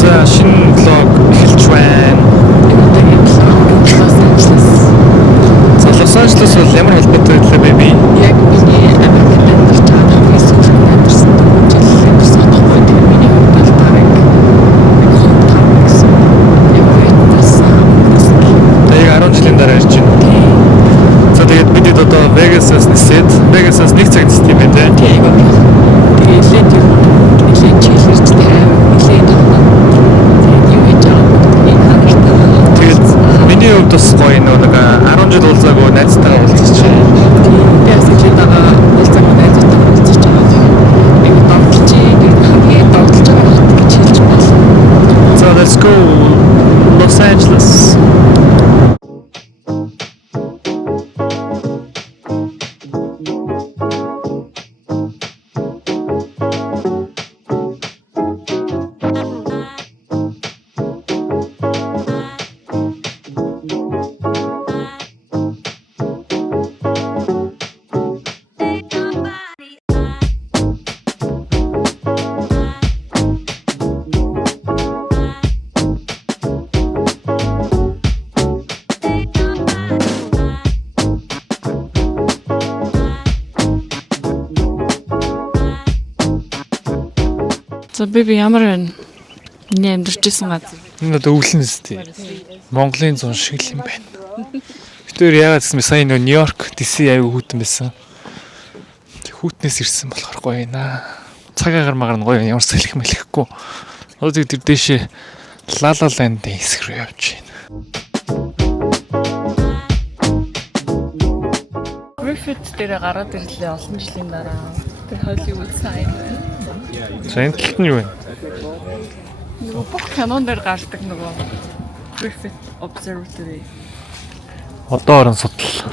За шинэ блог эхэлж байна. За Лос Анжелес бол ямар холбоотой вэ бэби? Яг миний Америкт амьдарч байгаа хамгийн сүүлд амьдарсан жил амьдарсан байхгүй тийм миний хувьд бол бараг hometown гэсэн. Яг 10 жилийн дараа ирж байна. За тэгээд бид одоо Vegas-аас нисээд Vegas-аас нэг цаг нисэх юм байна тийм. Тэгээд илээд юу илээд чийлэрч тайв илээд хоног. Тэгээд юу хийж байгаа юм харагдаа. Тэгээд миний хувьд бас гоё нэг 10 жил уулзаагүй найзтайгаа уулзчих чинь. Тэгээс чи байгаа уулзаагүй найзтайгаа уулзчих байгаа. Нэг догтлж хамгийн догтлж байгаа хот гэж хэлж байна. So let's go Los Angeles. За би ямар байна? Миний амьдарч исэн газар. Энэ одоо өвлөн өстэй. Монголын зун шиг л юм байна. Тэр яагаад гэсэн бэ? Сая Нью-Йорк, DC аягүй хүүтэн байсан. Хүүтнээс ирсэн болохоор гоё наа. Цаг агаар магаар нь гоё ямар салхи мэлэхгүй. Одоо тэр дэшээ La La Land-ийн хэсэг рүү явж байна. Griffith дээр гараад ирлээ олон жилийн дараа. Тэр Hollywood sign байна. За энэ талд нь юу вэ? Нөгөө бүх кинон дээр гардаг нөгөө Griffith Observatory. Одоо орон судал.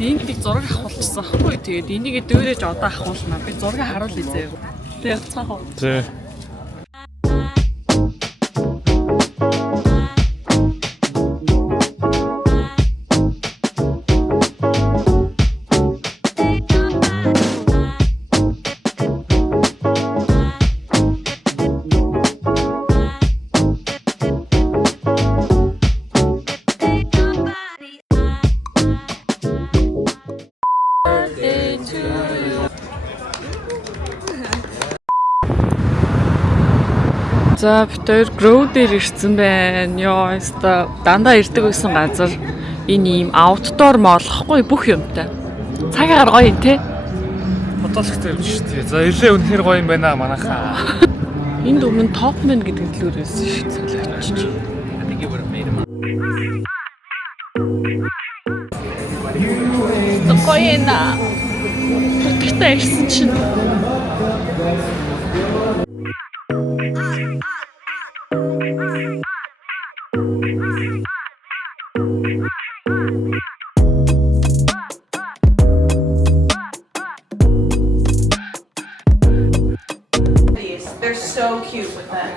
Энийг зураг авахулсан ахгүй. Тэгээд энийг дөөрэж одоо авахулна. Би зураг харуул үзээ. Тэгээд цаахаа. Зэ. За бид хоёр Grow дээр ирсэн байна. Йоо, өста дандаа ирдэг байсан газар. Энэ ийм outdoor молохгүй бүх юмтай. Цагаар гоё юм те. Бодолхтой юм шүү дээ. За илээ үнэхээр гоё юм байна манайхаа. Энд өмнө Topman гэдэг төлөөрөөс шүү цэлээч. Гоё наа. Хөтөлтэй ирсэн чинь. They're so cute with them.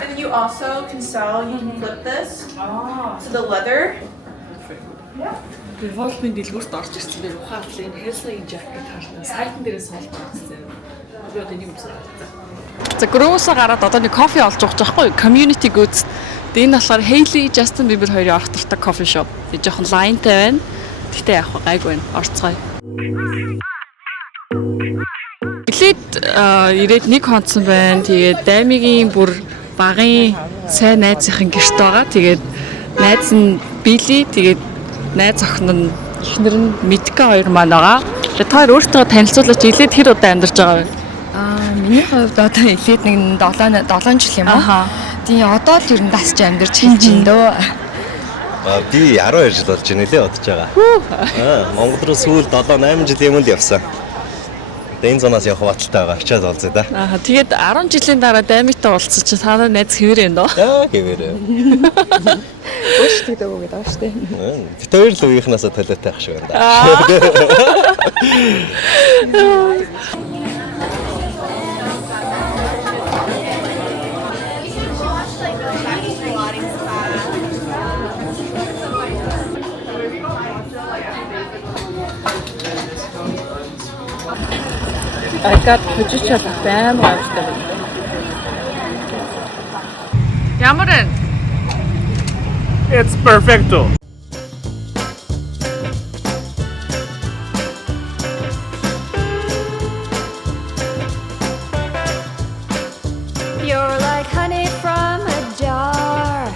And then you also can sell, you can flip this to the leather. Revolve-ийн дэлгүүрт орж ирсэн дээр ухаалал энэ Hellsay jacket харна. Сайтн дээрээс олж авсан. Би одоо энийг үзсэн. За Grow-соо гараад одоо нэг кофе олж ууж байгаа байхгүй community goods. Тэгээ энэ болохоор Hailey, Justin Bieber хоёрын орох дуртай кофе shop. Тэгээ жоохон лайнтай байна. Гэтэ яг гайгүй байна. Орцгоё. Билет ирээд нэг хонцсон байна. Тэгээд Даймигийн бүр багын сайн найзынхын гэрт байгаа. Тэгээд найз нь Billy, тэгээд найз охин нь эхнэр нь Мэдка хоёр маань байгаа. Тэгээд та хоёр өөртөө танилцуулаач илээд хэр удаа амьдарч байгаа вэ? Миний хувьд одоо илээд нэг 7 жил юм уу? Тийм одоо л ер нь дасч амьдарч хэлж ин дөө. Би 12 жил болж байна лээ бодож байгаа. Монгол руу сүүл 7-8 жил юм л явсан. Энэ зунаас явах баталтай байгаа. Очиад олзъя да. Тэгээд 10 жилийн дараа Даймитай уулзсан чи та нар найз хэвэр юм дөө? Хэвээрээ. Өөртөө дөгөөд байгаа шүү дээ. Бид хоёр л үеийнхнаасаа толиотой ах шиг байна да. I got position баймар авчтай байна. Ямар вэ? It's perfecto. You're like honey from a jar.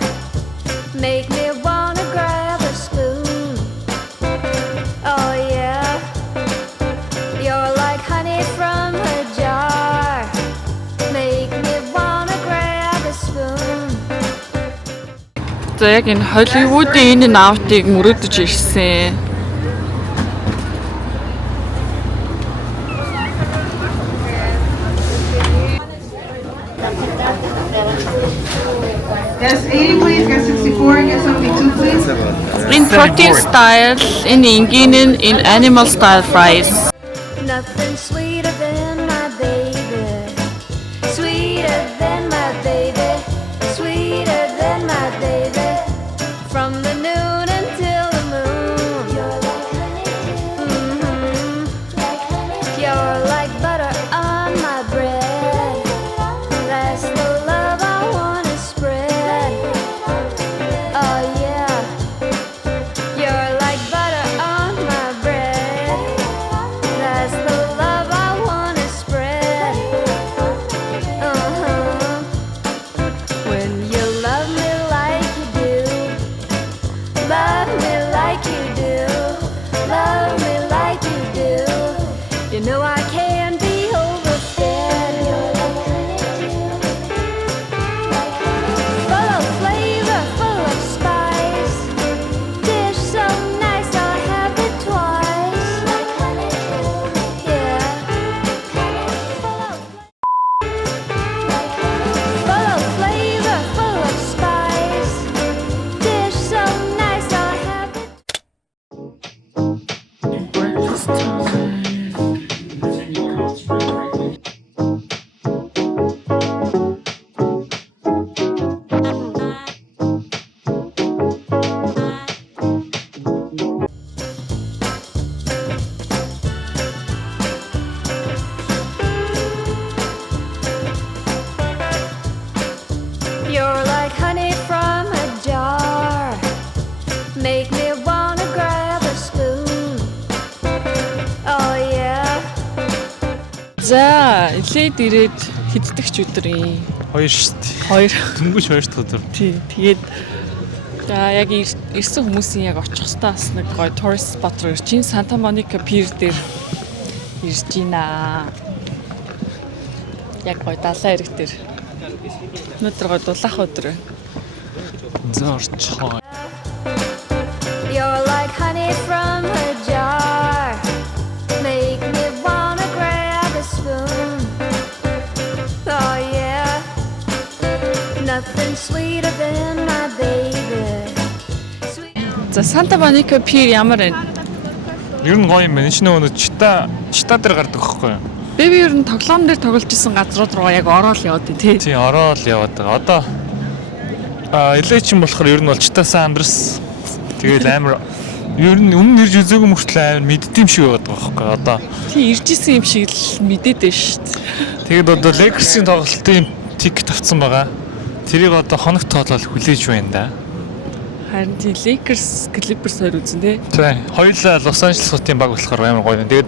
Make me wanna grab a spoon. Oh yeah. You're like honey from a jar. Make me wanna grab a spoon. За яг энэ Холливуудын энэ наавтыг мөрөөдөж ирсэн. Yes, 80 please, get 64, get 72 please. In protein style, in inginin, in animal style fries. Nothing sweeter than my baby. Sweeter than my baby. Sweeter than my baby. From the noon until the moon. You're like honey. You're like butter on my bread. That's the love I wanna spread. Oh yeah. You're like butter on my bread. That's the love I wanna spread. When you love me like you do, love me like you do, love me like you do. You know I can't be overfed. You're like honey, full of flavor, full of spice. Dish so nice, I'll have it twice. Like honey, yeah. Full of flavor, full of spice. Dish so nice, I'll have it. Breakfast time. You're like honey from a jar. Make me wanna grab a spoon. Oh yeah. За, илээд ирээд хиддэгч өдөр юм. 2 шүү дээ. 2. Дөнгөж 2 дахь өдөр. Тий, тэгээд за яг ирсэн хүмүүсийн яг очих хэвээр бас нэг гоё tourist spot руу ирж ин Santa Monica Pier дээр ирж байна. Яг гоё далайн эрэг дээр. Өнөөдөр гоё дулаах өдөр байна. За орчихоо. You're like honey from a jar. Make me wanna grab a spoon. Oh yeah. Nothing sweeter than my baby. За Santa Monica Pier ямар вэ? Ер нь гоё юм байна. Шинэ өнөө чита дээр гардаг байхгүй юу? Би ер нь тоглоом дээр тоглож исэн газрууд руу яг ороод яваад тий. Тий, ороод яваад байгаа. Одоо элечин болохоор ер нь бол читасан амдрас. Тэгэл амар ер нь өмнө ирж үзээгүй мөртлөө амар мэддэм шиг байгаад байгаа байхгүй юу? Одоо Тий ирж исэн юм шиг л мэдээд байна шүү дээ. тэгээд одоо Lakers-ийн тоглолтын тикет авсан байгаа. Тэрийг одоо хоногт тоолол хүлээж байна да. Харин тий Lakers Clippers хоёр үзэн тий. Тий, хоёулаа Лос Анжелесуудын баг болохоор амар гоё юм. Тэгээд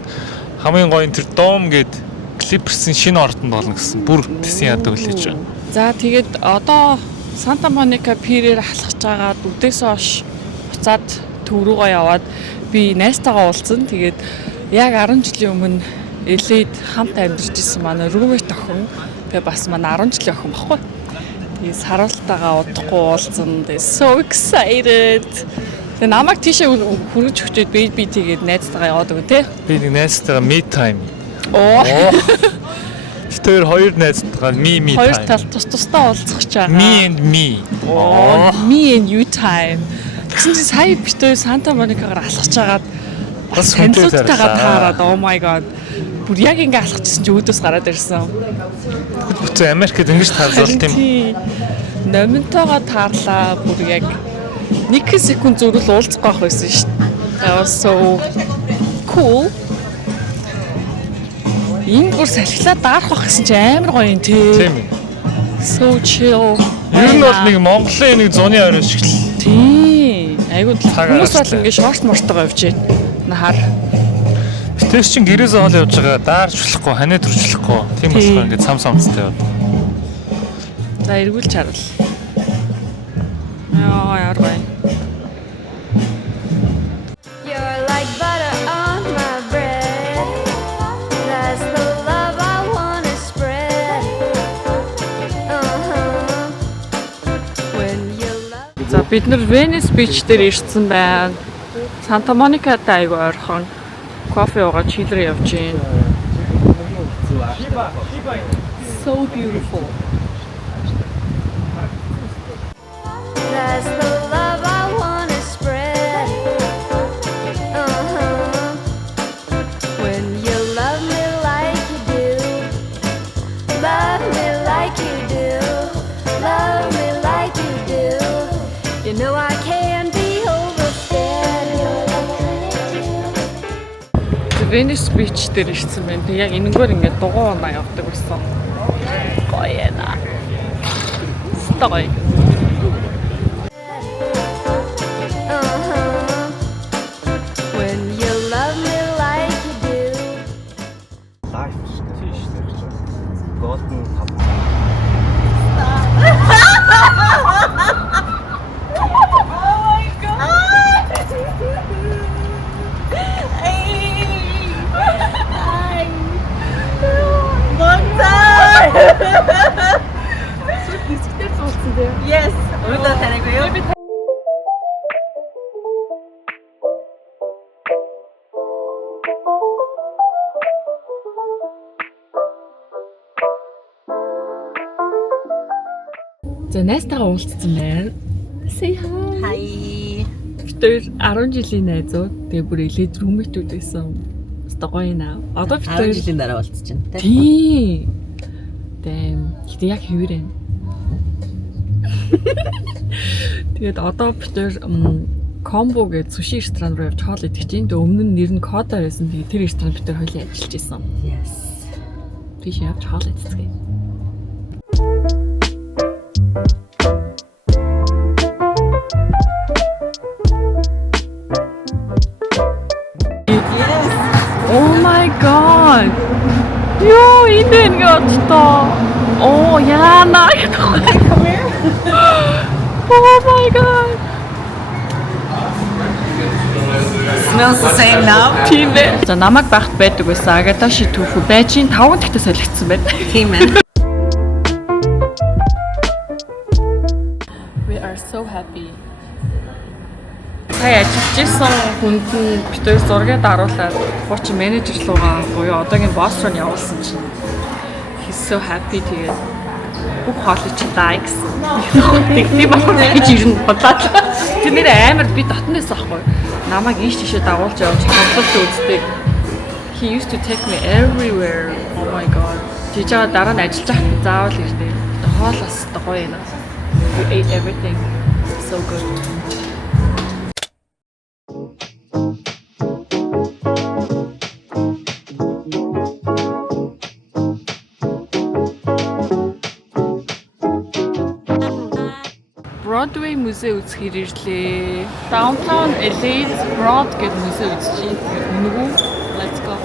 хамгийн гоё нь тэр Dome гээд Clippers-ийн шинэ ордонд болно гэсэн бүр тэсэн яд хүлээж байгаа. За тэгээд одоо Santa Monica Pier-ээр халахж байгаад үдээс хойш буцаад төв рүүгээ яваад би найзтайгаа уулзсан. Тэгээд яг 10 жилийн өмнө LA-д хамт амьдарч исэн манай roommate охин тэгээ бас манай 10 жилийн охин баггүй. Тэгээд саруултаагаа удахгүй уулзсан. Тэгээд so excited. Тэгээд намайг тийшээ хүргэж өгчөөд би тэгээд найзтайгаа яваад өгөө те. Би нэг найзтайгаа me time. Оо. Тэр хоёр найзтайгаа me Хоёр time. тал тус-тусдаа уулзах гэж байгаа. Me and me. Oh, me and you time. Тэгсэн чинь сая битүү Санта Моникагаар алхаж байгаад бас танилцуултайгаа таарад oh my god. Бүр яг ингээ алхажсэн чи өөдөөс гараад ирсэн. Бүтэн Америкт ингэж таарлалт юм. Номинтойгоо таарлаа бүр яг 1 секунд зүрэл уулзах байх байсан шүү дээ. So cool. Энэ бүр салхилаад даарах байх гэсэн чи амар гоё юм тий. Тийм ээ. So chill. Ер нь бол нэг Монголын нэг зуны орой шиг л. Тийм. Айгуу хүмүүс бол ажиллаа. ингэ шорт мортогоо явж байна. Нахаар. Тэс чин гэрээсээ хоол явж байгаа даарч болохгүй, ханаа төрчлөхгүй. Тийм болохоор ингээд сам самцтай яваад. За эргүүлж харвал. Яа яргай. You're like butter on my bread. That's the love I wanna spread. When you love. За бид нар Venice Beach дээр ирсэн байна. Santa Monica-тай айгу ойрхон кофе уугаад чилрээ явж байна. So beautiful. That's the love I wanna spread. When you love me like you do, love me like you do, love me like you do. You know I can't be overfed. Venice Beach дээр ирсэн байна. Тэг яг энэгээр ингээд дугуй унаа явдаг байсан. Гоё яана. Стой. When you love me like you do. Life тийш л. Golden cup. Yes. Өөдөө тариагүй юу? За найстайгаа уулзсан байна. Say hi. Hi. Бид 10 жилийн найзууд. Тэгээ бүр элед рүүмэтүүд байсан. Өстой гоё наа. Одоо бид 10 жилийн дараа уулзчихна тийм. Тийм. Тэм. Гэтэ яг хэвээр байна. Тэгээд одоо бид комбо гэж суши ресторан руу явж хоол идэх чинь. Тэгээ өмнө нь нэр нь кода байсан. Тэгээ тэр ресторан бид хоёулаа ажиллаж байсан. Yes. Тийш явж хоол идцгээе. Oh my god. Ёо, энэ ингээд оо яана. Oh my god. Smells the same now. Тийм ээ. За намайг багт байдаг байсан. Агаташи түүхүү байжин 5 дахьтаа солигдсон байна. Тийм ээ. We are so happy. Сая ажиллаж исэн хүнд нь битүүр зургийг даруулаад хуучин менежер руугаа буюу одоогийн босс руу явуулсан чинь he's so happy тэгээд бүх хоолой чи даа гэсэн. Тэгтээ болохоор гэж ирнэ бодлоо. Тэр нэр амар би дотноос ахгүй. Намайг ийш тийшээ дагуулж явж тоглолт үздэг. He used to take me everywhere. Oh my god. Жижиг дараа нь ажиллаж байхад заавал ирнэ. Хоолоос гоё юм. We ate everything. So good. Broadway музей үзэхээр ирлээ. Downtown LA Broad гэдэг музей үзэж байна. Нүгүү. Let's go.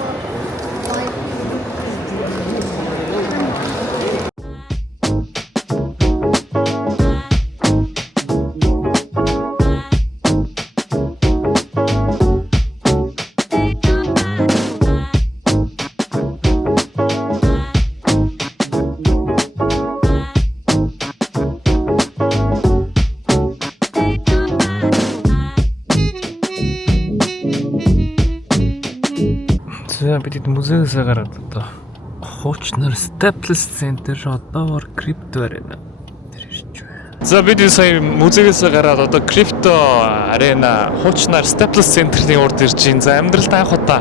Бид музейээс гараад одоо хуучнаар Staples Center одоогоор крипто арена тэр ирж байна. За бид сая музейээс гараад одоо крипто арена хуучнаар Staples Center-ийн урд ирж байна. За амьдралд анх удаа.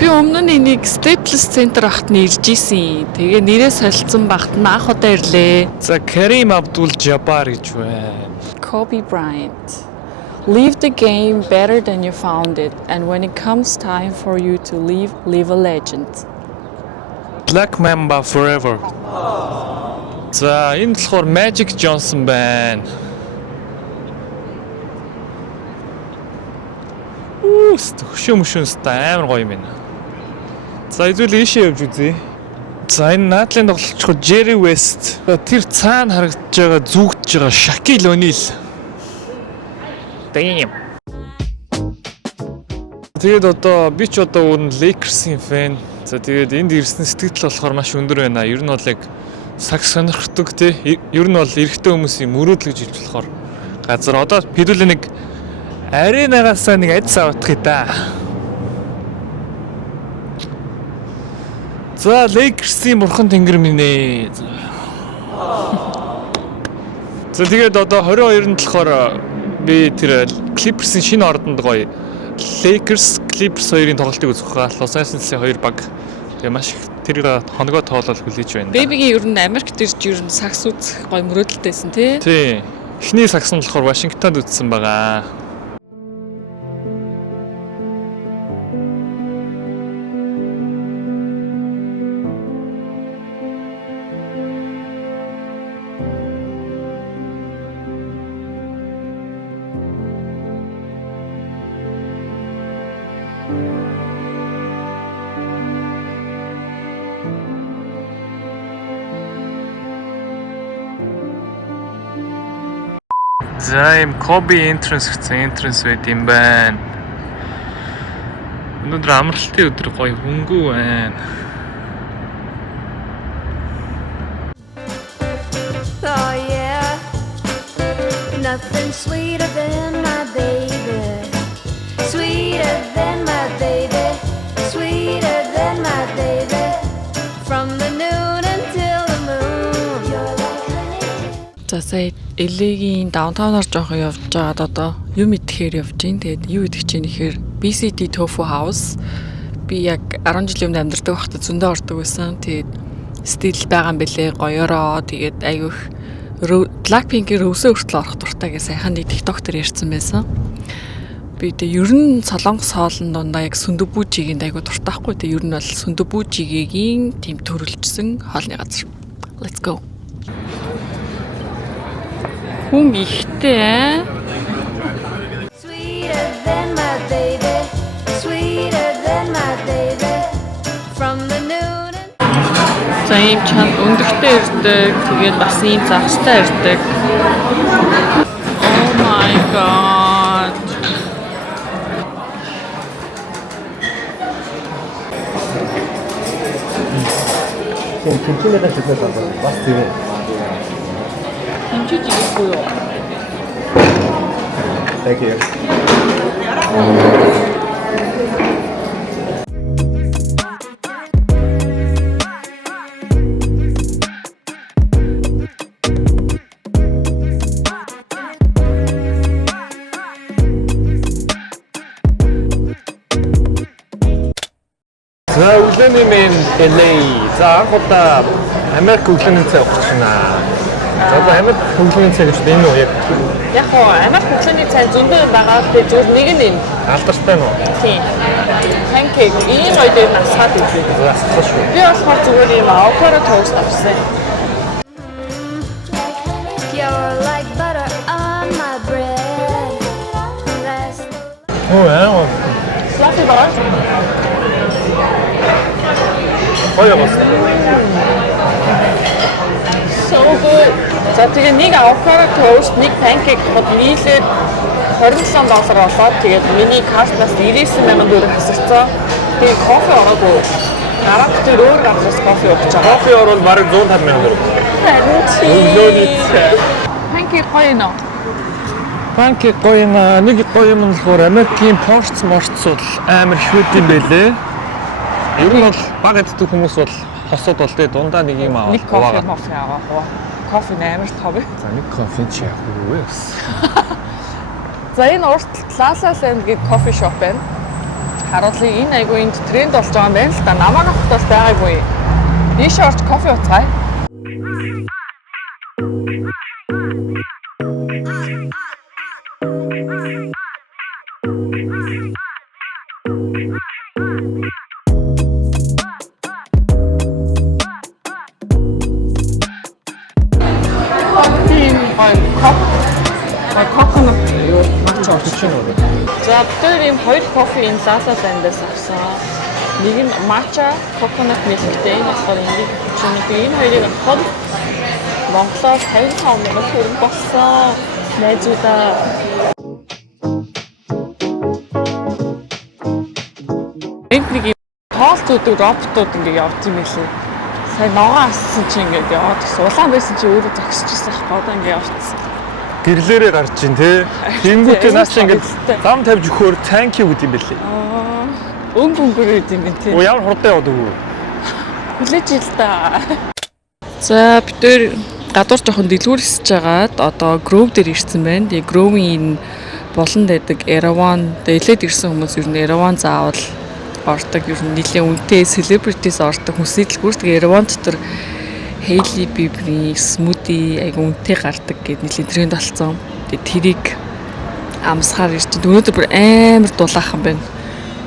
Би өмнө нь энийг Staples Center ахт нь ирж исэн. Тэгээ нэрээ солилцсон багт нь анх удаа ирлээ. За Kareem Abdul-Jabbar гэж байна. Kobe Bryant. Leave the game better than you found it, and when it comes time for you to leave a legend. Black Mamba forever. За энэ болохоор Magic Johnson байна. Хөшөөмөшөөс амар гоё юм байна. За эзүүл ийшээ явж үзье. За энэ наадлын тоглолчхоо Jerry West. Тэр цаана харагдаж байгаа зүгдж байгаа Shaquille O'Neal. Damn. Тэгээд одоо би ч одоо өөрн Lakers-ийн фэн. За тэгээд энд ирсэн сэтгэл болохоор маш өндөр байна. Ер нь бол яг сакс сонирхдаг тий. Ер нь бол эрэгтэй хүмүүсийн мөрөөдөл гэж хэлж болохоор газар одоо хэдүүлээ нэг аренагаас нэг адис авах гэдэг. За Lakers-ийн бурхан тэнгэр минь ээ. За тэгээд одоо 22-нд болохоор би тэр Clippers-ийн шинэ ордонд гоё Lakers Clippers хоёрын тоглолтыг үзэх хаа. Los Angeles-ийн хоёр баг. Тэгээ маш их тэр хоногоо тоолол хүлээж байна. Бэбигийн ер нь Америкт ирж ер нь сакс үзэх гоё мөрөөдөлтэйсэн тий. Тий. Эхний сакс нь болохоор Вашингтонд үзсэн байгаа. За юм Kobe entrance гэсэн entrance байт юм байна. Өнөөдөр амралтын өдөр гоё хөнгөө байна. Oh yeah, nothing sweeter than my baby, sweeter than my baby, sweeter than my baby, from the noon until the moon. You're like honey. За сая LA-гийн даунтаунаар жоохон явж байгаад одоо юм идэхээр явж гин. Тэгээд юу идэх чинь ихээр BCD Tofu House. Би яг 10 жилийн өмнө амьдардаг байхдаа зөндөө ордог байсан. Тэгээд стил байгаа юм бэлээ. Гоёроо тэгээд айгүйх Blackpink-ийн Rose хүртэл орох дуртай гэж сайхан нэг TikTok-төр ярьсан байсан. Би тэгээд ер нь Солонгос хоолн дундаа яг Сүндэбүүжигийн айгүй дуртай байхгүй. Тэгээд ер нь бол Сүндэбүүжигийн тийм төрөлжсөн хоолны газар. Let's go. Хүн ихтэй. Sweeter than my baby, sweeter than my baby, from the noon. За ийм чанд өндөртэй ирдэг. Тэгээд бас ийм загстай ирдэг. Oh my god. Тэмчилээд шилжүүлж байгаа. Бас тийм. Хэмжиж ирэхгүй юу? Thank you. За өглөөний мен LA. За анх удаа Америк өглөөний цай уух гэж байна. За одоо Америк өглөөний цай гэж энэ үү яг Яг гоо Америк өглөөний цай зөндөө байгаа. Тэгээд зөв нэг нь энэ. алдартай нь уу? Тийм. Pancake ийм ойлыг насгаад үзье. За асуух шүү. Би болохоор зүгээр ийм avocado toast авсан. You're like butter on my bread. That's Оо яа. Fluffy байгаа. Гоё бас. So good. За тэгээ нэг avocado toast, нэг pancake хот нийлээд $27 болоод тэгээд миний картнаас 99,000 төгрөг хасагцсан. Тэгээд кофе ороогүй. Дараа нь тэр өөр газраас кофе ууж байгаа. Кофе орвол бараг 150,000 төгрөг. Өглөөний цай. Pancake гоё нөө. Панкейк гоё наа. Нэг гоё юм нь болохоор Америкийн порц морцол амар шүүд юм байлээ. Ер нь бол баг иддэг хүмүүс бол хосод бол тэгээ дундаа нэг юм аваад Нэг кофе аваа. Кофе амар тав. За нэг кофе чи яах вэ? За энэ урт Plaza Land гэдэг кофе шоп байна. Харуулъя энэ айгүй энд тренд болж байгаа юм байна л да. Намаа нохот бас байгаагүй. Ийш орч кофе ууцгаая. Coconut юу Чи чинь үү? За тэр ийм хоёр кофе энэ Lala Land-аас авсан. Нэг нь matcha coconut milkтэй энэ болохоор ингээд капучино. Энэ хоёрыг авахад Монголоор 55,000 төгрөг болсон. Найзуудаа. Нэг тоолтууд роботууд ингээд явж юм хэлээ. Сайн ногоо ассан чи ингээд яваад гэсэн. Улаан байсан чи өөрөө зогсчихсан байхгүй одоо ингээд явцсан. Гэрлээрээ гарч ийн те. Тэнгүүтээ наас чи ингээд зам тавьж өгөхөөр thank you гэдэг юм бэлээ. Өнгө өнгөөр гэдэг юм тий. Оо ямар хурдан яваад өгөө. Хүлээж ил та. За бид тээр гадуур жоохон дэлгүүр хэсэж байгаад одоо Grove дээр ирсэн байна. Тэгээ Grove-ийн болонд байдаг Erawan дээлээд ирсэн хүмүүс ер нь Erawan заавал ордог. Ер нь нэлээд үнэтэй celebrities ордог хүмүүс дэлгүүр. Тэгээ Erawan дотор Hailey Bieber-ийн smoothie айгу үнэтэй гардаг гэд нэлээд тренд болсон. Тэгээ тэрийг амсахаар ирж байна. Өнөөдөр бүр амар дулаахан байна.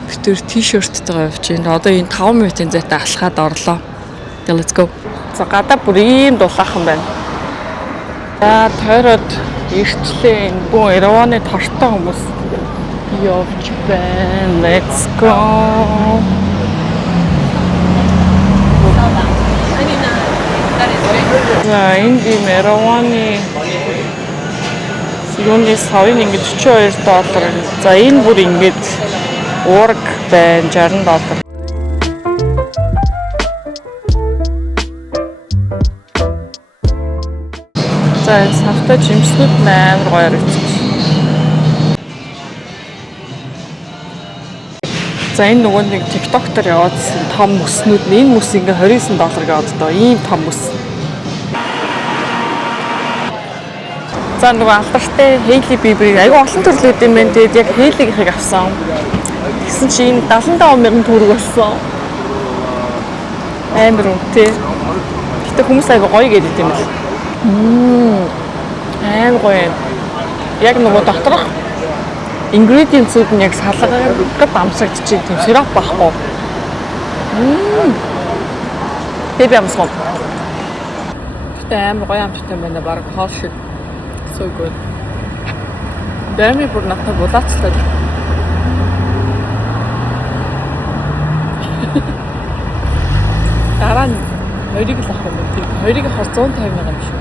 Бид тээр t-shirt-тэйгээ явж байна. Одоо энэ 5 минутын зайтай алхаад орлоо. Тэгээ let's go. За гадаа бүр ийм дулаахан байна. За тойроод ирчлээ энэ бүү Erawan-ы тортой хүмүүс явж байна. Let's go. За энэ ийм Erawan-ы юуны савын ингэж $42. За энэ бүр ингэж уург байна $60. За энэ савтай жимслүүд амар гоё харагдчих. За энэ нөгөө нэг TikTok дээр яваадсэн том мөснүүд нь энэ мөс ингээ $29 гээд одоо ийм том мөс. За нөгөө алдартай Hailey Bieber айгүй олон төрлүүд юм байна. Тэгээд яг Hailey-ийг авсан. Тэгсэн чи энэ 75,000 төгрөг болсон. Амар үнэтэй. Гэтэ хүмүүс айгүй гоё гэдэг юм л. Амар гоё. Яг нөгөө доторх ingredients-үүд нь яг салгад амсагдчих тийм сироп байхгүй. Тэбэ амсгоо. Гэтэ амар гоё амттай байна баг хоол шиг. So good. Дэмий бүр надад булаацлаа. Дараа нь хоёрыг л авах юм байна. Тэр хоёрыг хор 150,000 юм шиг.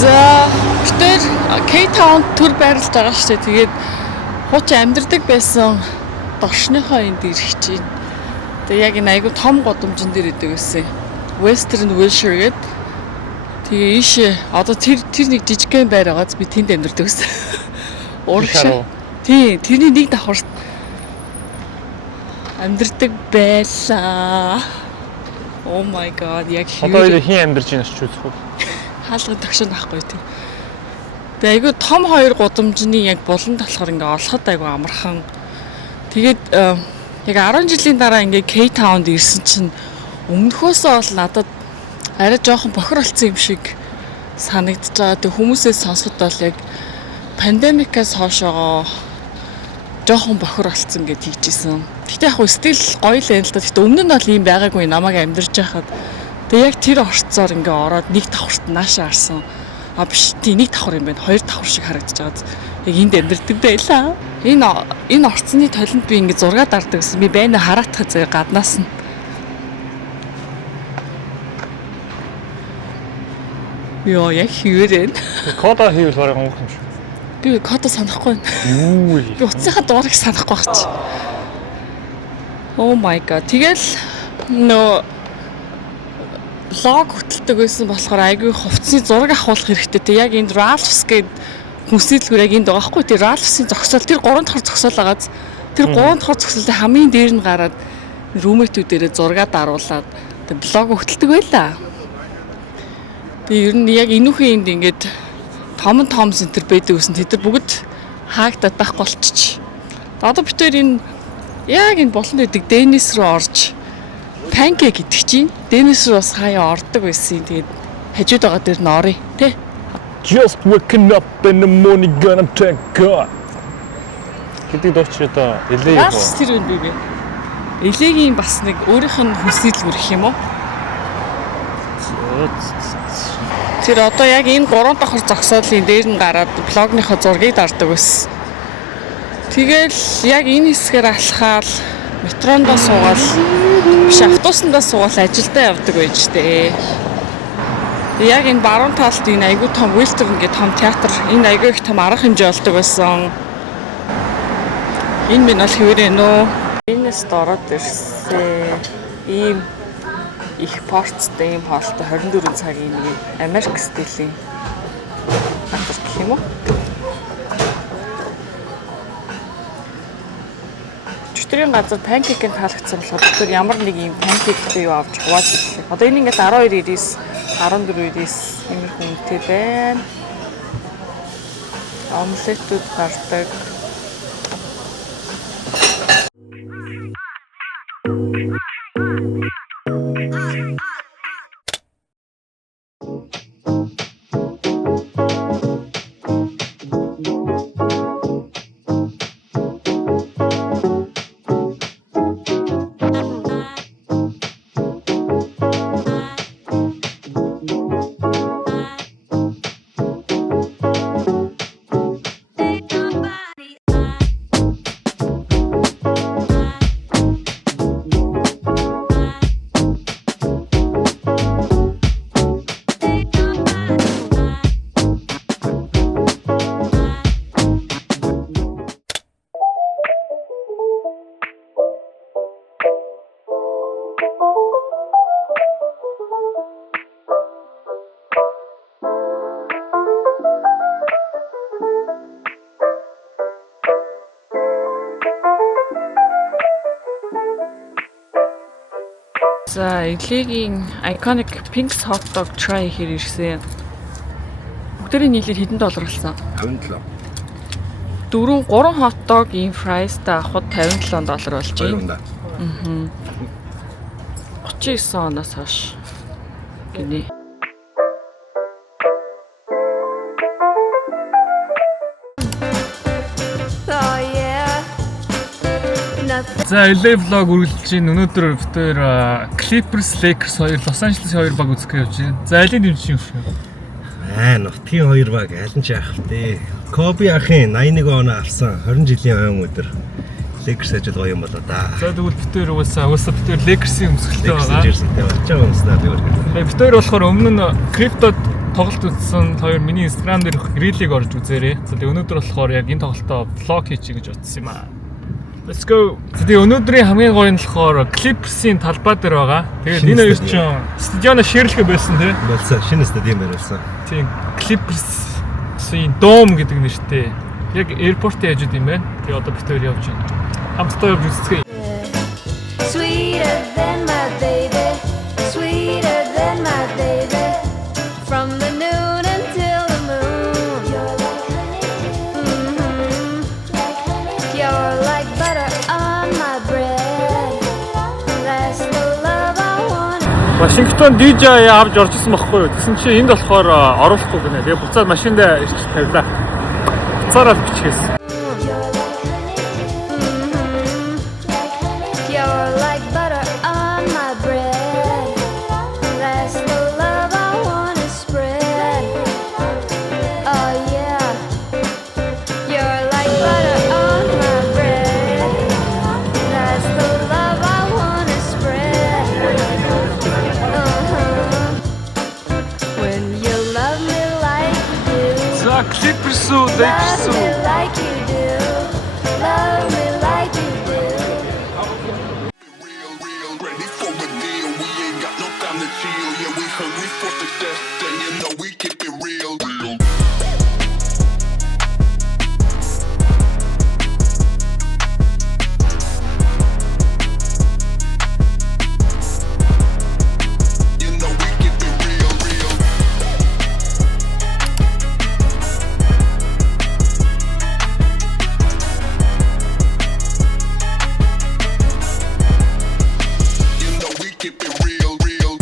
За, тэр K-Town төр байрлаж байгаа шүү дээ. Тэгээд хуучин амьдардаг байсан доршныхоо энд ирэх чинь. Тэгээд яг энэ айгу том годомжин дээр идэг байсан. Western Wilshire гэдэг. Тэгээ ийшээ одоо тэр нэг жижигхэн байр байгааз би тэнд амьдардаг байсан. Уурах. Тий, тэрний нэг давхар амьдардаг байлаа. Oh my god, яг Одоо энэ хин амьдарч байна ч үзэх үү? Хаалгын тогшин байхгүй тий. Тэгээ айгу том хоёр гудамжны яг болон талахаар ингээ олоход айгу амархан. Тэгээд яг 10 жилийн дараа ингээ K-Town-д ирсэн чинь өмнөхөөсөө бол надад арай жоохон бохир болсон юм шиг санагдаж байгаа. Тэг хүмүүсээс сонсоход бол яг пандемикаас хойшоо жоохон бохир болсон гэж хэлжсэн. Гэхдээ яг хөө стил гоё л энэ л да. Гэхдээ өмнө нь бол ийм байгаагүй намайг амьдарч байхад тэг яг тэр орцоор ингээ ороод нэг давхарт наашаа харсан. А биш тий нэг давхар юм байна. Хоёр давхар шиг харагдаж байгаа. Яг энд амьдардаг байлаа. Энэ орцны толинд би ингээ зураг дарддаг гэсэн. Би байна хараатах зэрэг гаднаас нь. Яа, яг хийвэрэн. Кода хийвэл бараг өнгөх юм шиг. Би кода санахгүй байна. Би утсынхаа дуурайг санахгүй байх чи. Oh my god. Тэгэл нөө блог хөтэлдэг байсан болохоор айгүй хувцсны зураг авахулах хэрэгтэй. Тэг яг энд Ralphs гээд хүнсэлгүүр яг энд байгаа байхгүй. Тэр Ralphs-ийн зогсоол тэр 3 дахь зогсоол агааз тэр 3 дахь зогсоолтой хамгийн дээр нь гараад рүүмэтүүдээрээ зургаад аруулаад тэг блог хөтэлдэг байлаа. Тэгээ ер нь яг энүүхэн энд ингээд том центр байдаг гэсэн тэд нар бүгд хаагдаад байхгүй болчих. Одоо бид тэр энэ яг энэ болонд байдаг Денис руу орж панкейк идэх чинь Денис руу бас хаяа ордог байсан. Тэгээд хажууд байгаа дээр нь орё тий. Just waking up in the morning gonna take God. Гэдэг дууч одоо элэг юу? Бас тэр үн бие. Элегийн бас нэг өөрийнх нь хүсэлгүр гэх юм уу? Тэр одоо яг энэ 3 давхар зогсоолын дээр нь гараад блогныхоо зургийг дардаг байсан. Тэгэл яг энэ хэсгээр алхаал метрондоо суугаал биш автобусандаа суугаал ажилдаа явдаг байж тээ. Яг энэ баруун талд энэ айгүй том Wiltern гэх том театр энэ айгүй их том арга хэмжээ болдог байсан. Энэ минь бол хэвээрээ нөө энэс дороод ирсэн. Ийм их портстэй ийм хоолтой 24 цагийн нэг Америк стилийн газар гэх юм уу? Өчтөрийн газар панкейкэнд таалагдсан болохоор өчтөр ямар нэг ийм панкейктэй юу авч хувааж ирлээ. Одоо энэ ингээд 12.9 14.9 иймэрхүү үнэтэй байна. Омлетүүд гардаг. За, Илэгийн iconic Pink's hot dog try хийхээр ирсэн. Бүгдээрээ нийлээд хэдэн доллар болсон? 57. 3 hot dog in fries-та авахд 57 доллар болж байна. 39 оноос хойш гинэ. Oh yeah. Nothing. За, LA vlog үргэлжлэж байна. Өнөөдөр битээр Clippers, Lakers хоёр Los Angeles-ийн хоёр баг үзэх гэж явж байна. За, алийг дэмжиж юм шүү. Нутгийн хоёр баг аль нь ч яах вэ? Kobe ахын 81 оноо авсан 20 жилийн ойн өдөр Lakers ажил гоё юм болоо да. За, тэгвэл битээр угаасаа битээр Lakers-ийн өмсгөлтэй байгаа. Lakers-тэй очиж өмснаа би өөр. Битээр болохоор өмнө нь Crypto тоглолт үзсэн хоёр миний Instagram дээр рилийг орж үзээрэй. За, тэгээ өнөөдөр болохоор яг энэ тоглолтоо vlog хийчихье гэж бодсон юм аа. Let's go. Тэгээ өнөөдрийн хамгийн гоё нь болохоор Clippers-ийн талбай дээр байгаа. Тэгээд энэ хоёр чинь стадионо ширлэхэ байсан тий. Болсон шинэ стадион барьсан. Тийм Clippers-ийн Dome гэдэг нэртэй. Яг аэропортын хажууд юм байна. Тэгээ одоо бид хоёр явж байна. Хамтдаа явж үзцгээе. Sweeter than my baby, sweeter than my baby. From the noon until the moon. You're like honey. You're like butter on my bread. That's the love I want. Вашингтон DJ авч орж исэн байхгүй юу? Тэгсэн чинь энд болохоор оруулахгүй гинэ. Тэгээ буцаад машиндаа ирчих тавилаа. Буцаараа биччихсэн. You're like butter on my bread. That's the love I wanna spread. Oh yeah. You're like butter on my bread. That's the love I wanna spread. When you love me like you do. За, Clippers-уу, Love Lakers-уу. me like you do. Love me like you do. Ready for a deal, we ain't got no time to chill. Yeah, we hungry for success, and you know we keep it real. You know we keep it real, real. You know we keep it real, real.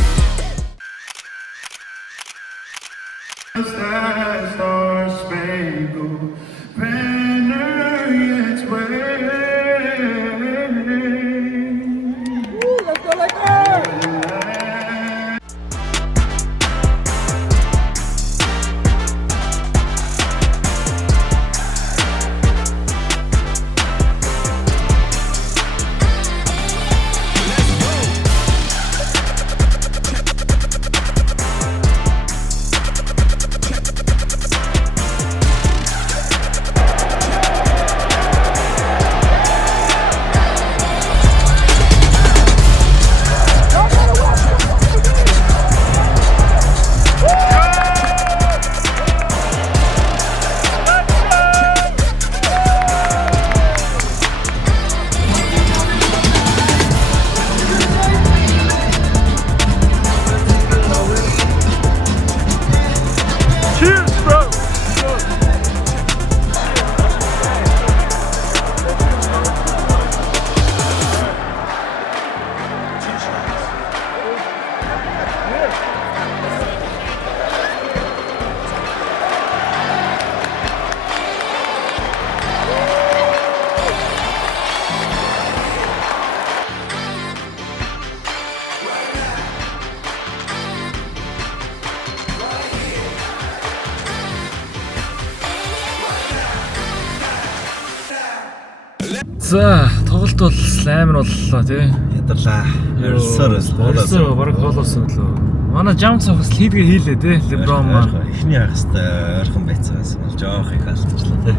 За, тоглолт бол амар боллоо тий. Ядарлаа. Орсоор бараг голоос өглөө. Манай jump цогс хийдгээ хийлээ тий. LeBron маань. Эхний хагастай ойрхон байцаагаас бол жоох их алдчихлаа тий.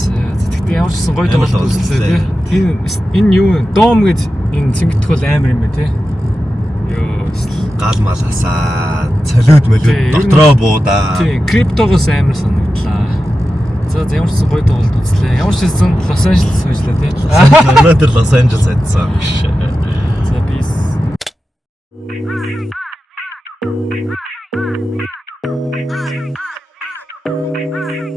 За, тэгтээ ямар ч гэсэн гоё тоглолт үзлээ тий. Энэ юу доом гэж энэ цэнгэтэх бол амар юм байна тий. Йоо, гал маласаа, цолиуд молиуд дотроо буудаа. тий, криптогоос амар санагдлаа. За, ямар ч гэсэн гоё тоглолт үзлээ. Ямар ч гэсэн Лос Анжелес хожлоо тий. Өнөөдөр Лос Анжелес айдсан биш. За, peace. Bye.